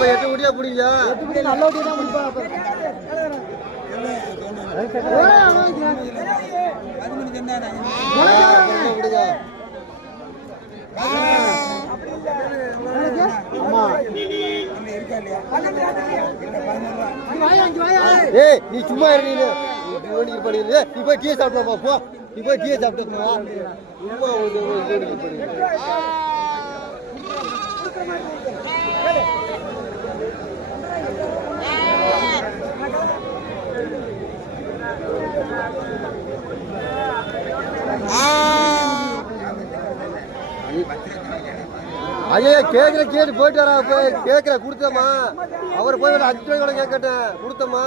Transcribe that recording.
அப்ப 8 குட்டியா பிடிங்க. 8 குட்டி நல்ல குட்டி தான் முடிப்பா. ஏய் நீ சும்மா இருங்க. நீ போய் டீ சாப்பிடலாமா? போ நீ போய் டீ சாப்பிட்டுமா. ஐயா கேட்டு போயிட்டு வரா. போய் கேட்கற கொடுத்தம்மா. அவர் போய் 5 ரூபாய் கூட கேட்கட்டேன் கொடுத்தம்மா.